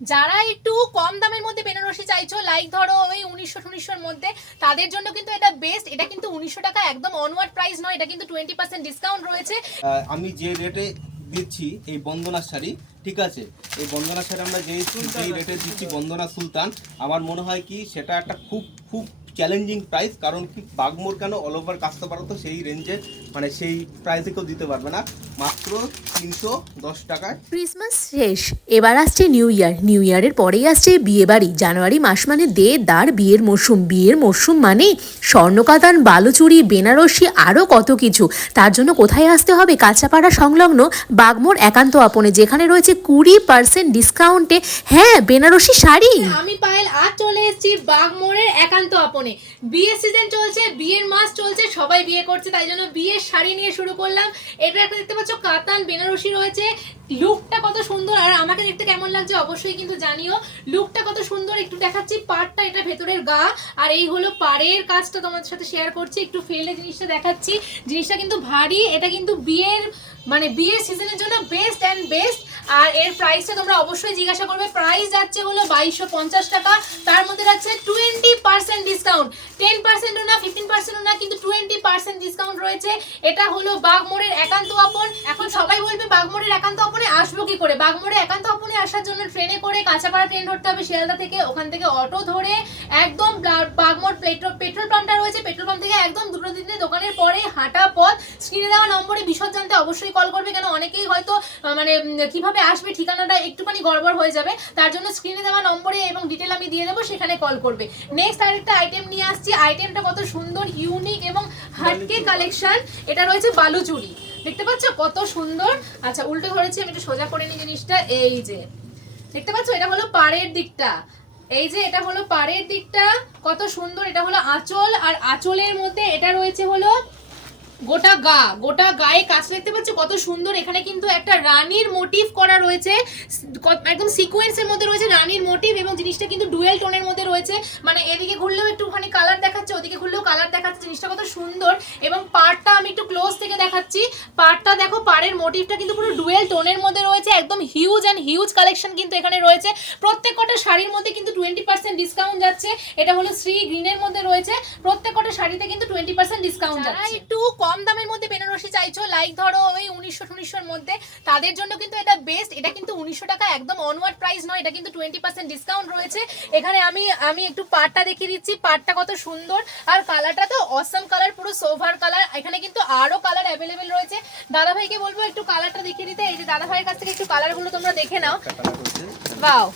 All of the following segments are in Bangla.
যারা একটু কম দামের মধ্যে বেনারসি চাইছো লাইক ধরো ওই উনিশশো টুনিশশোর মধ্যে তাদের জন্য কিন্তু এটা বেস্ট এটা কিন্তু উনিশশো টাকা একদম অনওয়ার্ড প্রাইস নয় এটা কিন্তু টোয়েন্টি পার্সেন্ট ডিসকাউন্ট রয়েছে। আমি যে রেটে দিচ্ছি এই বন্দনা শাড়ি ঠিক আছে? এই বন্দনা শাড়ি আমরা যে যেই রেটে দিচ্ছি বন্দনা সুলতান আমার মনে হয় কি সেটা একটা খুব খুব চ্যালেঞ্জিং প্রাইস কারণ কি বাগমোর কেন অল ওভার কাস্টমারও তো সেই রেঞ্জে মানে সেই প্রাইসে কেউ দিতে পারবে না। মাত্র তিনশো দশ টাকায়। ক্রিসমাস শেষ। এবার আসছে নিউ ইয়ার নিউ ইয়ারের পরেই আসছে বিয়ে বাড়ি। জানুয়ারি মাস মানে দে দার বিয়ের মরশুম। বিয়ের মরশুম মানে স্বর্ণকাতান বালুচুরি বেনারসি আরও কত কিছু। তার জন্য কোথায় আসতে হবে? কাঁচাপাড়া সংলগ্ন বাগমোর একান্ত আপনে যেখানে রয়েছে কুড়ি পার্সেন্ট ডিসকাউন্টে হ্যাঁ বেনারসি শাড়ি। আমি পায়েল আর চলে এসেছি বাগমোড়ের একান্ত আপনে। বিয়ে সিজন চলছে, বিয়ের মাস চলছে, সবাই বিয়ে করছে, তাই জন্য বিয়ের শাড়ি নিয়ে শুরু করলাম। এটা একটা দেখতে পাচ্ছ কাতান, বেনারসি রয়েছে। লুকটা কত সুন্দর, আর আমাকে দেখতে কেমন লাগছে অবশ্যই কিন্তু জানিও। লুকটা কত সুন্দর, একটু দেখাচ্ছি, পাড়টা এটা ভেতরের গা, আর এই হলো পাড়ের কাজটা তোমাদের সাথে শেয়ার করছি, একটু ফেলে জিনিসটা দেখাচ্ছি। জিনিসটা কিন্তু ভারী, এটা কিন্তু বিয়ের মানে বিয়ের সিজনের জন্য বেস্ট অ্যান্ড বেস্ট আর এর প্রাইসটা তোমরা অবশ্যই জিজ্ঞাসা করবে। প্রাইস যাচ্ছে হলো বাইশশো পঞ্চাশ টাকা, তার মধ্যে যাচ্ছে টোয়েন্টি পার্সেন্ট ডিসকাউন্ট টেন পার্সেন্টও না ফিফটিন পার্সেন্টও না, কিন্তু টোয়েন্টি পার্সেন্ট ডিসকাউন্ট রয়েছে। এটা হলো বাগমোড়ের একান্ত আপন। এখন সবাই বলবে বাগমোড়ের একান্ত আপনে আসব কি করে? বাগমোড়ে একান্ত আপনে আসার জন্য ট্রেনে করে কাঁচাপাড়া ট্রেন ধরতে হবে, শিয়ালদা থেকে ওখান থেকে অটো ধরে একদম বাগমোড় পেট্রোল পেট্রোল পাম্পটা রয়েছে। পেট্রোল পাম্প থেকে একদম দুটো তিনটে দোকানের পরে হাঁটা পথ। স্ক্রিনে দেওয়া নম্বরে বিশদ জানতে অবশ্যই কল করবে, কেন অনেকেই হয়তো মানে কীভাবে আসবে, ঠিকানাটা একটুখানি গড়বড় হয়ে যাবে। তার জন্য স্ক্রিনে দেওয়া নম্বরে এবং ডিটেল আমি দিয়ে দেবো, সেখানে কল করবে। নেক্সট আরেকটা আইটেম নিয়ে আসছি। আইটেমটা কত সুন্দর ইউনিক এবং হাটকে কালেকশন এটা রয়েছে বালুচুরি। দেখতে পাচ্ছ কত সুন্দর? আচ্ছা উল্টো ধরেছি, আমি একটু সোজা করে নিই জিনিসটা। এই যে, দেখতে পাচ্ছ? এটা হলো পাড়ের দিকটা। এই যে, এটা হলো পাড়ের দিকটা। কত সুন্দর, এটা হলো আঁচল। আর আঁচলের মধ্যে এটা রয়েছে হলো গোটা গা গোটা গায়ে কাজ দেখতে পাচ্ছ কত সুন্দর। এখানে কিন্তু একটা রানীর মোটিভ করা রয়েছে। একদম সিকোয়েন্সের মধ্যে রয়েছে রানীর মোটিভ এবং জিনিসটা কিন্তু ডুয়েল টোনের মধ্যে রয়েছে। মানে এদিকে ঘুরলেও একটুখানি কালার দেখাচ্ছে ওদিকে ঘুরলেও কালার দেখাচ্ছে। জিনিসটা কত সুন্দর। এবং পাড়টা আমি একটু ক্লোজ থেকে দেখাচ্ছি। পাড়টা দেখো পাড়ের মোটিভটা কিন্তু পুরো ডুয়েল টোনের মধ্যে রয়েছে। একদম হিউজ অ্যান্ড হিউজ কালেকশন কিন্তু এখানে রয়েছে। প্রত্যেক কটা শাড়ির মধ্যে কিন্তু টোয়েন্টি পার্সেন্ট ডিসকাউন্ট যাচ্ছে। এটা হলো শ্রী গ্রিনের মধ্যে রয়েছে। প্রত্যেক কটা শাড়িতে কিন্তু টোয়েন্টি পার্সেন্ট ডিসকাউন্ট যাচ্ছে। একটু কম দামের মধ্যে বেনারসি চাইছো? লাইক ধরো ওই উনিশশো টুনিশশোর মধ্যে। তাদের জন্য কিন্তু এটা বেস্ট এটা কিন্তু উনিশশো টাকা একদম অনওয়ার্ড প্রাইস নয়। এটা কিন্তু টোয়েন্টি পার্সেন্ট ডিসকাউন্ট রয়েছে। এখানে আমি আমি একটু পাটটা দেখিয়ে দিচ্ছি। পাটটা কত সুন্দর। আর কালারটা তো অসম কালার পুরো সোভার কালার এখানে কিন্তু আরও কালার অ্যাভেলেবেল রয়েছে। দাদা ভাইকে বলব একটু কালারটা দেখিয়ে দিতে। এই যে দাদা ভাইয়ের কাছ থেকে একটু কালারগুলো তোমরা দেখে নাও। বাও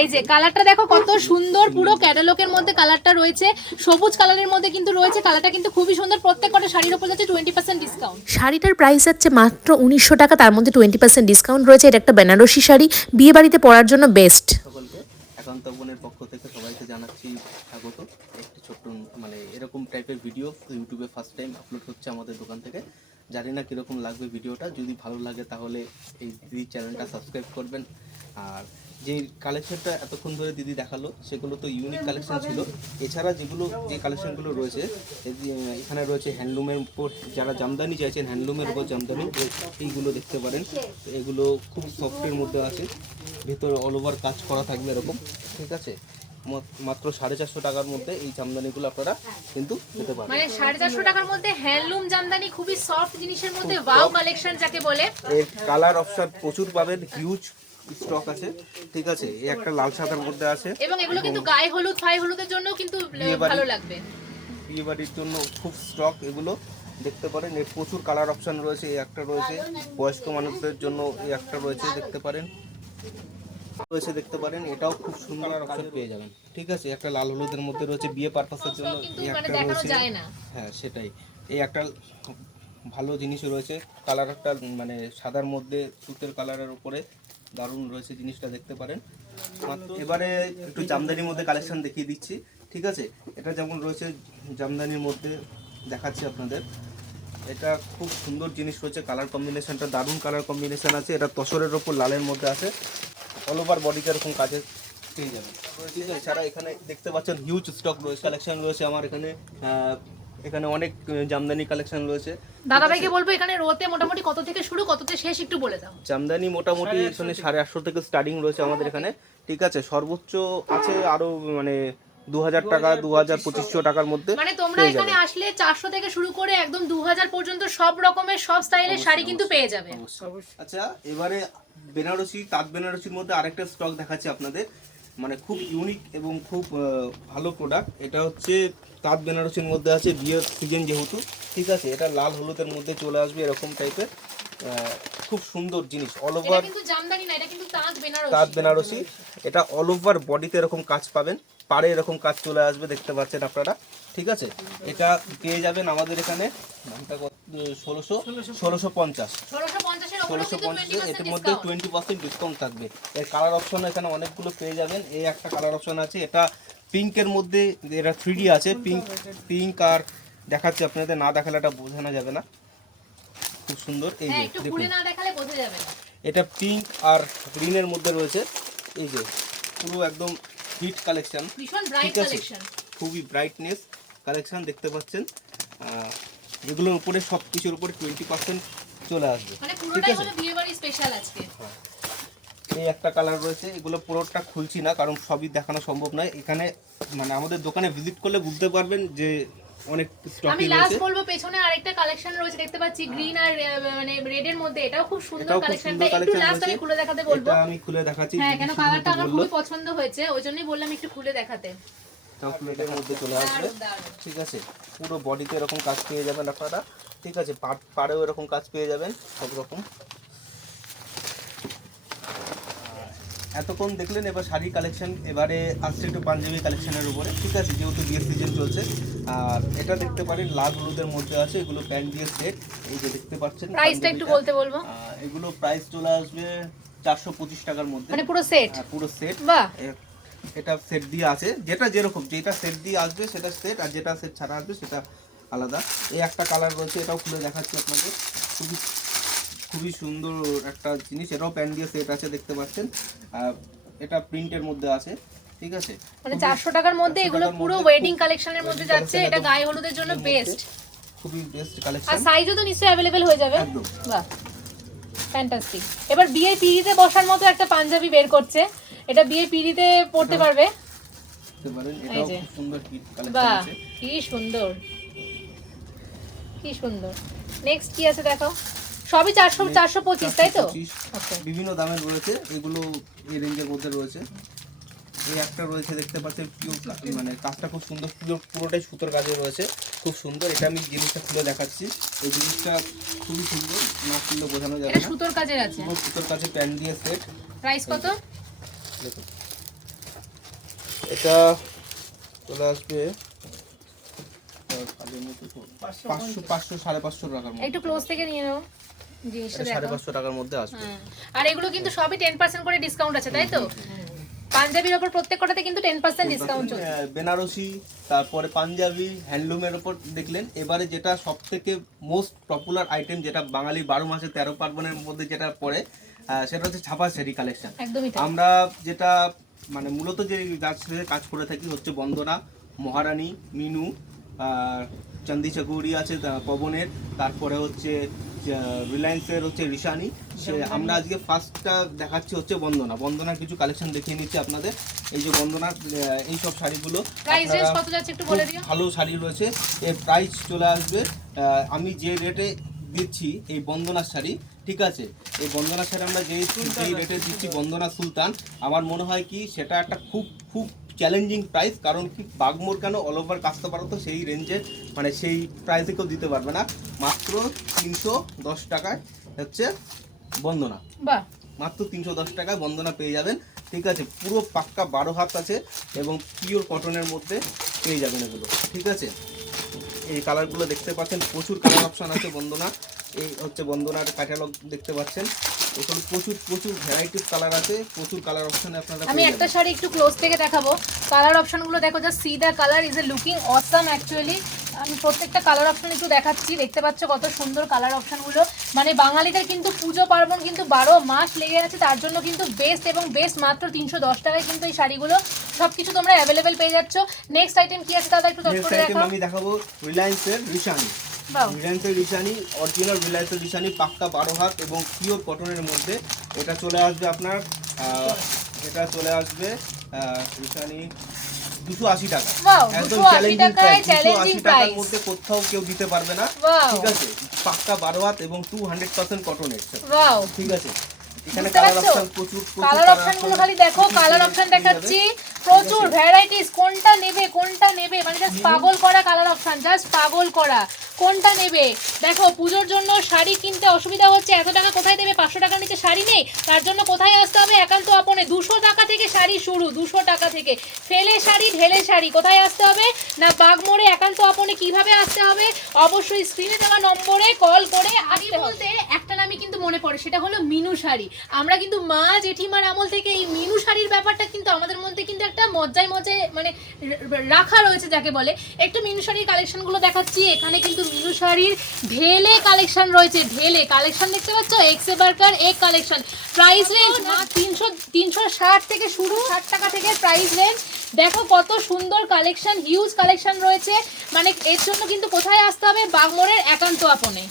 এই যে কালারটা দেখো কত সুন্দর পুরো ক্যাটালগের মধ্যে কালারটা রয়েছে। সবুজ কালারের মধ্যে কিন্তু রয়েছে। কালারটা কিন্তু খুবই সুন্দর। প্রত্যেক কটা শাড়ির উপর যাচ্ছে টোয়েন্টি পার্সেন্ট ডিসকাউন্ট শাড়িটার প্রাইস যাচ্ছে মাত্র উনিশশো টাকা তার মধ্যে টোয়েন্টি পার্সেন্ট ডিসকাউন্ট রয়েছে। এটা একটা বেনারসি শাড়ি। বিয়ে বাড়িতে পরার জন্য বেস্ট সকলকে একান্ত বোনের পক্ষ থেকে সবাইকে জানাচ্ছি স্বাগত। একটি ছোট্ট মানে এরকম টাইপের ভিডিও ইউটিউবে ফার্স্ট টাইম আপলোড হচ্ছে আমাদের দোকান থেকে। জানি না কীরকম লাগবে ভিডিওটা যদি ভালো লাগে তাহলে এই চ্যানেলটা সাবস্ক্রাইব করবেন। আর যে কালেকশনটা এতক্ষণ ধরে দিদি দেখাল সেগুলো তো ইউনিক কালেকশন ছিল। এছাড়া যেগুলো যে কালেকশনগুলো রয়েছে এখানে রয়েছে হ্যান্ডলুমের উপর যারা জামদানি চাইছেন হ্যান্ডলুমের উপর জামদানি এইগুলো দেখতে পারেন। এগুলো খুব সফটের মধ্যে আছে। ভেতরে অল ওভার কাজ করা থাকবে এরকম ঠিক আছে? মাত্র সাড়ে চারশো টাকার মধ্যে এই জামদানিগুলো আপনারা কিন্তু পেতে পারেন মানে সাড়ে চারশো টাকার মধ্যে হ্যান্ডলুম জামদানি খুবই সফট জিনিসের মধ্যে ওয়াও কালেকশন যাকে বলে। এর কালার অপশন প্রচুর পাবেন হিউজ স্টক আছে ঠিক আছে? এই একটা লাল সাদার মধ্যে আছে। এবং এগুলো কিন্তু গায়ে হলুদ ফাই হলুদের জন্য কিন্তু ভালো লাগবে। বিয়ে বাড়ির জন্য খুব স্টক এগুলো দেখতে পারেন। এর প্রচুর কালার অপশন রয়েছে এই একটা রয়েছে। বয়স্ক মানুষদের জন্য এই একটা রয়েছে দেখতে পারেন। রয়েছে দেখতে পারেন। এটাও খুব সুন্দর অপশন পেয়ে যাবেন। ঠিক আছে? একটা লাল হলুদের মধ্যে রয়েছে বিয়ে পারপাসের জন্য এই মানে একটা রয়েছে। হ্যাঁ সেটাই। এই একটা ভালো জিনিস রয়েছে কালার একটা মানে সাদার মধ্যে সুতের কালারের উপরে। দারুণ রয়েছে জিনিসটা দেখতে পারেন। এবারে একটু জামদানির মধ্যে কালেকশন দেখিয়ে দিচ্ছি, ঠিক আছে? এটা যেমন রয়েছে জামদানির মধ্যে, দেখাচ্ছি আপনাদের। এটা খুব সুন্দর জিনিস রয়েছে কালার কম্বিনেশনটা দারুণ কালার কম্বিনেশন আছে। এটা তসরের ওপর লালের মধ্যে আছে। অল ওভার বডিতে এরকম কাজে পেয়ে যাবেন। ঠিক আছে, এছাড়া এখানে দেখতে পাচ্ছেন হিউজ স্টক রয়েছে কালেকশন রয়েছে আমার এখানে। এখানে অনেক জামদানি কালেকশন রয়েছে। দাদাভাইকে বলব এখানে রোতে মোটামুটি কত থেকে শুরু কত থেকে শেষ একটু বলে দাও। জামদানি মোটামুটি এখানে সাড়ে আটশো থেকে স্টার্টিং রয়েছে আমাদের এখানে। ঠিক আছে সর্বোচ্চ আছে আরও মানে দু হাজার টাকা দু হাজার পঁচিশশো। টাকার মধ্যে মানে তোমরা এখানে আসলে চারশো থেকে শুরু করে একদম দু হাজার পর্যন্ত সব রকমের সব স্টাইলের শাড়ি কিন্তু পেয়ে যাবে। আচ্ছা এবারে বেনারসি তাঁত বেনারসির মধ্যে আরেকটা স্টক দেখাচ্ছি আপনাদের। মানে খুব ইউনিক এবং খুব ভালো প্রোডাক্ট এটা হচ্ছে তাঁত বেনারসির মধ্যে আছে বিয়ের সিজন যেহেতু। ঠিক আছে এটা লাল হলুদের মধ্যে চলে আসবে এরকম টাইপের খুব সুন্দর জিনিস। অল ওভার তাঁত বেনারসি এটা অল ওভার বডিতে এরকম কাজ পাবেন। পাড়ে এরকম কাজ চলে আসবে দেখতে পাচ্ছেন আপনারা। ঠিক আছে এটা পেয়ে যাবেন আমাদের এখানে। কত? ষোলোশো ষোলোশো পঞ্চাশ। ষোলোশো পঞ্চাশে। এটার মধ্যে টোয়েন্টি পার্সেন্ট ডিসকাউন্ট থাকবে। এর কালার অপশন এখানে অনেকগুলো পেয়ে যাবেন। এই একটা কালার অপশন আছে। এটা পিঙ্কের মধ্যে এটা থ্রি আছে। পিঙ্ক পিঙ্ক আর দেখাচ্ছে আপনাদের না দেখালে এটা বোঝানো যাবে না। খুব সুন্দর। এই হ্যাঁ যে দেখুন। খুলে না দেখালে বোঝা যাবে না। এটা পিঙ্ক আর গ্রিনের মধ্যে রয়েছে। এই যে পুরো একদম হিট কালেকশন ঠিক আছে। খুবই ব্রাইটনেস কালেকশন দেখতে পাচ্ছেন। যেগুলোর উপরে সব কিছুর উপরে টোয়েন্টি পার্সেন্ট চলে আসবে। মানে ঠিক আছে? আজকে? এই একটা কালার রয়েছে এগুলো পুরোটা খুলছি না কারণ সবই দেখানো সম্ভব নয়। এখানে মানে আমাদের দোকানে ভিজিট করলে বুঝতে পারবেন যে অনেক আমি স্টকি লাস্ট বলব পেছনে আরেকটা কালেকশন রয়েছে দেখতে পাচ্ছি গ্রিন আর মানে রেড এর মধ্যে। এটাও খুব সুন্দর খুব কালেকশনটা একটু লাস্ট আমি খুলে দেখাতে বলব। আমি খুলে দেখাচ্ছি হ্যাঁ কেন কালারটা আমার। খুবই পছন্দ হয়েছে ওই জন্যই বললাম একটু খুলে দেখাতে। চকলেটের মধ্যে চলে আসবে। ঠিক আছে? পুরো বডিতে এরকম কাজ পেয়ে যাবেন আপনারা। ঠিক আছে? পাড়েও এরকম কাজ পেয়ে যাবেন সব রকম। এতক্ষণ দেখলেন এবার শাড়ি কালেকশন এবারে আসছে একটু পাঞ্জাবি কালেকশনের উপরে। ঠিক আছে? যেহেতু বিয়ের সিজন চলছে আর এটা দেখতে পারেন লাল হলুদের মধ্যে আছে এগুলো প্যান্ট দিয়ে সেট এই যে দেখতে পাচ্ছেন প্রাইসটা একটু বলতে বলব। এগুলো প্রাইস চলে আসবে চারশো পঁচিশ টাকার মধ্যে। মানে পুরো সেট পুরো সেট এ- এটা সেট দিয়ে আছে যেটা যেরকম যেটা সেট দিয়ে আসবে সেটা সেট আর যেটা সেট ছাড়া আসবে সেটা আলাদা। এই একটা কালার রয়েছে এটাও খুলে দেখাচ্ছি আপনাকে খুবই খুবই সুন্দর একটা জিনিস এটাও প্যান দিয়ে সেট আছে দেখতে পাচ্ছেন। আর এটা প্রিন্টের মধ্যে আছে ঠিক আছে? মানে খুবই- চারশো টাকার মধ্যে এগুলো পুরো ওয়েডিং কালেকশনের মধ্যে যাচ্ছে এটা গায়ে হলুদের জন্য বেস্ট খুবই বেস্ট কালেকশন আর সাইজও তো নিশ্চয়ই অ্যাভেলেবেল হয়ে যাবে। একদম। বাহ ফ্যান্টাস্টিক এবার বিয়ের পিড়িতে বসার মতো একটা পাঞ্জাবি বের করছে। এটা বিয়ে পিড়িতে পড়তে পারবে? দেখতে পারেন এই এটাও যে। খুব সুন্দর হিট কালেকশন বাহ কি সুন্দর। কি সুন্দর। নেক্সট কি আছে দেখো সবই চারশো চারশো পঁচিশ তাই তো? বিভিন্ন দামের রয়েছে এগুলো এই রেঞ্জের মধ্যে রয়েছে। এই একটা রয়েছে দেখতে পাচ্ছেন পিওর মানে কাজটা খুব সুন্দর পুরো পুরোটাই সুতোর কাজে রয়েছে। খুব সুন্দর এটা আমি জিনিসটা খুলে দেখাচ্ছি। এই জিনিসটা খুবই সুন্দর না খুললে বোঝানো যাবে না। সুতোর কাজের আছে। সুতোর কাছে প্যান দিয়ে সেট প্রাইস কত? দেখুন এটা চলে আসবে আহ, কাজের মধ্যে তো পাঁচশো পাঁচশো সাড়ে পাঁচশো টাকার মধ্যে। একটু ক্লোজ থেকে নিয়ে নাও। সাড়ে পাঁচশো টাকার মধ্যে আসবে। হ্যাঁ। আর এগুলো কিন্তু সবই টেন পার্সেন্ট করে ডিসকাউন্ট আছে তাই তো? পাঞ্জাবির ওপর প্রত্যেকটাতে কিন্তু টেন পার্সেন্ট ডিসকাউন্ট চলছে। বেনারসি তারপরে পাঞ্জাবি হ্যান্ডলুমের ওপর দেখলেন। এবারে যেটা সব থেকে মোস্ট পপুলার আইটেম যেটা বাঙালি বারো মাসে তেরো পার্বণের মধ্যে যেটা পড়ে সেটা হচ্ছে ছাপা শাড়ি কালেকশন আমরা যেটা মানে মূলত যে গাছ কাজ করে থাকি হচ্ছে বন্দনা মহারানী মিনু আর চান্দি চাকুরি আছে পবনের তারপরে হচ্ছে রিলায়েন্সের হচ্ছে রিশানি। সে আমরা আজকে ফার্স্টটা দেখাচ্ছি হচ্ছে বন্দনা। বন্দনার কিছু কালেকশন দেখিয়ে নিচ্ছি আপনাদের। এই যে বন্দনার এই সব শাড়িগুলো ভালো শাড়ি রয়েছে। এর প্রাইস চলে আসবে আমি যে রেটে দিচ্ছি এই বন্দনার শাড়ি ঠিক আছে? এই বন্দনা শাড়ি আমরা যেই যেই রেটে দিচ্ছি বন্দনা সুলতান আমার মনে হয় কি সেটা একটা খুব খুব চ্যালেঞ্জিং প্রাইস কারণ কি বাগমোর কেন অল ওভার কাজতে পারো তো সেই রেঞ্জে মানে সেই প্রাইসে কেউ দিতে পারবে না। মাত্র তিনশো দশ টাকায় হচ্ছে বন্দনা। বাহ। মাত্র তিনশো দশ টাকায় বন্দনা পেয়ে যাবেন। ঠিক আছে পুরো পাক্কা বারো হাত আছে এবং পিওর কটনের মধ্যে পেয়ে যাবেন এগুলো। ঠিক আছে? এই কালারগুলো দেখতে পাচ্ছেন প্রচুর কালার অপশান আছে বন্দনা। এই হচ্ছে বন্দনার ক্যাটালগ দেখতে পাচ্ছেন। এখানে প্রচুর প্রচুর ভ্যারাইটিস কালার আছে। প্রচুর কালার অপশনে আপনারা আমি একটা শাড়ি একটু ক্লোজ থেকে দেখাবো। কালার অপশনগুলো দেখো just see the colour is a looking awesome actually আমি প্রত্যেকটা কালার অপশন একটু দেখাচ্ছি। দেখতে পাচ্ছ কত সুন্দর কালার অপশনগুলো মানে বাঙালিদের কিন্তু পুজো পার্বণ কিন্তু বারো মাস লেগে আছে তার জন্য কিন্তু বেস্ট এবং বেস্ট মাত্র তিনশো দশ টাকায় কিন্তু এই শাড়িগুলো। সব কিছু তোমরা অ্যাভেলেবেল পেয়ে যাচ্ছ। নেক্সট আইটেম কি আছে দাদা একটু আমি দেখাবো রিলায়েন্সের রিশানি রিলায়েন্সের রিশানি অরিজিনাল রিলায়েন্সের রিশানি পাক্কা বারো হাত এবং পিওর কটনের মধ্যে। এটা চলে আসবে আপনার এটা চলে আসবে আহ, দুশো আশি টাকা। একদম চ্যালেঞ্জিং প্রাইস দুশো আশি টাকার মধ্যে কোথাও কেউ দিতে পারবে না। ঠিক আছে পাক্কা বারো হাত এবং টু হান্ড্রেড পার্সেন্ট কটনের ওয়াও ঠিক আছে এখানে বুঝতে কালার পারছ? অপশন প্রচুর প্রচুর কালার অপশনগুলো খালি দেখো কালার অপশন দেখাচ্ছি। প্রচুর ভ্যারাইটিস কোনটা নেবে কোনটা নেবে? মানে জাস্ট পাগল করা কালার অপশন জাস্ট পাগল করা। কোনটা নেবে? দেখো পুজোর জন্য শাড়ি কিনতে অসুবিধা হচ্ছে এত টাকা কোথায় দেবে? পাঁচশো টাকার নিচে শাড়ি নেই। তার জন্য কোথায় আসতে হবে? একান্ত আপনে। দুশো টাকা থেকে শাড়ি শুরু দুশো টাকা থেকে। ফেলে শাড়ি ঢেলে শাড়ি কোথায় আসতে হবে? না বাগমোড়ে একান্ত আপনে কীভাবে আসতে হবে? অবশ্যই স্ক্রিনে দেওয়া নম্বরে কল করে আগে বলতে মনে পড়ে, সেটা হলো মিনু শাড়ি। আমরা কিন্তু মা, জেঠিমার আমল থেকে এই মিনু শাড়ির ব্যাপারটা কিন্তু আমাদের মধ্যে কিন্তু একটা মজ্জায় মজায় মানে রাখা রয়েছে, যাকে বলে। একটু মিনু শাড়ির কালেকশনগুলো দেখাচ্ছি। এখানে কিন্তু মিনু শাড়ির ঢেলে কালেকশন রয়েছে ঢেলে কালেকশন দেখতে পাচ্ছ? এক্স এ বার্কার এক কালেকশন। প্রাইস রেঞ্জ তিনশো তিনশো ষাট থেকে শুরু, ষাট টাকা থেকে প্রাইস রেঞ্জ। দেখো কত সুন্দর কালেকশন, হিউজ কালেকশন রয়েছে। মানে এর জন্য কিন্তু কোথায় আসতে হবে? বাগমোড়ের একান্ত আপনে।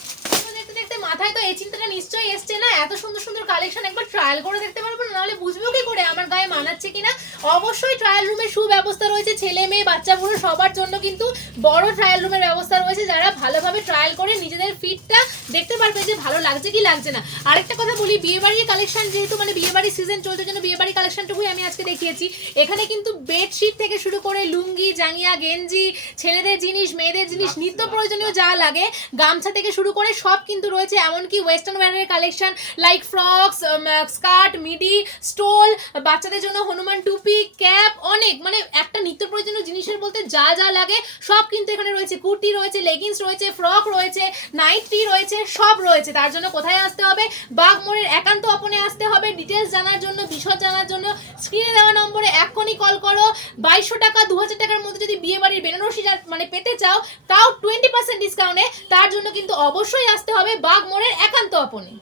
মাথায় তো এই চিন্তাটা নিশ্চয়ই এসছে না? এত সুন্দর সুন্দর কালেকশন একবার ট্রায়াল করে দেখতে পারব না নাহলে বুঝব কি করে? আমার গায়ে মানাচ্ছে কিনা? অবশ্যই ট্রায়াল রুমের সুব্যবস্থা রয়েছে ছেলে মেয়ে বাচ্চা বুড়ো সবার জন্য কিন্তু বড় ট্রায়াল রুমের ব্যবস্থা রয়েছে যারা ভালোভাবে ট্রায়াল করে নিজেদের ফিটটা দেখতে পারবে যে ভালো লাগছে কি লাগছে না। আরেকটা কথা বলি বিয়ে বাড়ির কালেকশন যেহেতু মানে বিয়ে বাড়ির সিজন চলছে জন্য বিয়ে বাড়ির কালেকশনটুকুই আমি আজকে দেখিয়েছি। এখানে কিন্তু বেডশিট থেকে শুরু করে লুঙ্গি জাঙ্গিয়া গেঞ্জি ছেলেদের জিনিস মেয়েদের জিনিস নিত্য প্রয়োজনীয় যা লাগে গামছা থেকে শুরু করে সব কিন্তু রয়েছে। এমনকি western ওয়্যারের collection like frocks skirt midi stole বাচ্চাদের জন্য হনুমান টুপি ক্যাপ অনেক। মানে একটা নিত্য প্রয়োজনীয় জিনিসের যা যা লাগে সব কিন্তু এখানে রয়েছে। কুর্তি রয়েছে লেগিংস রয়েছে ফ্রক রয়েছে নাইটি রয়েছে, সব রয়েছে। তার জন্য কোথায় আসতে হবে? বাগমোড়ের একান্ত অপনে আসতে হবে। ডিটেলস জানার জন্য, বিশদ জানার জন্য স্ক্রিনে দেওয়া নম্বরে এখনই কল করো। বাইশশো টাকা দু হাজার টাকার মধ্যে যদি বিয়ে বাড়ির বেনারসি মানে পেতে চাও, তাও টোয়েন্টি পার্সেন্ট ডিসকাউন্টে তার জন্য কিন্তু অবশ্যই আসতে হবে বাগমোড়ের একান্ত আপনে।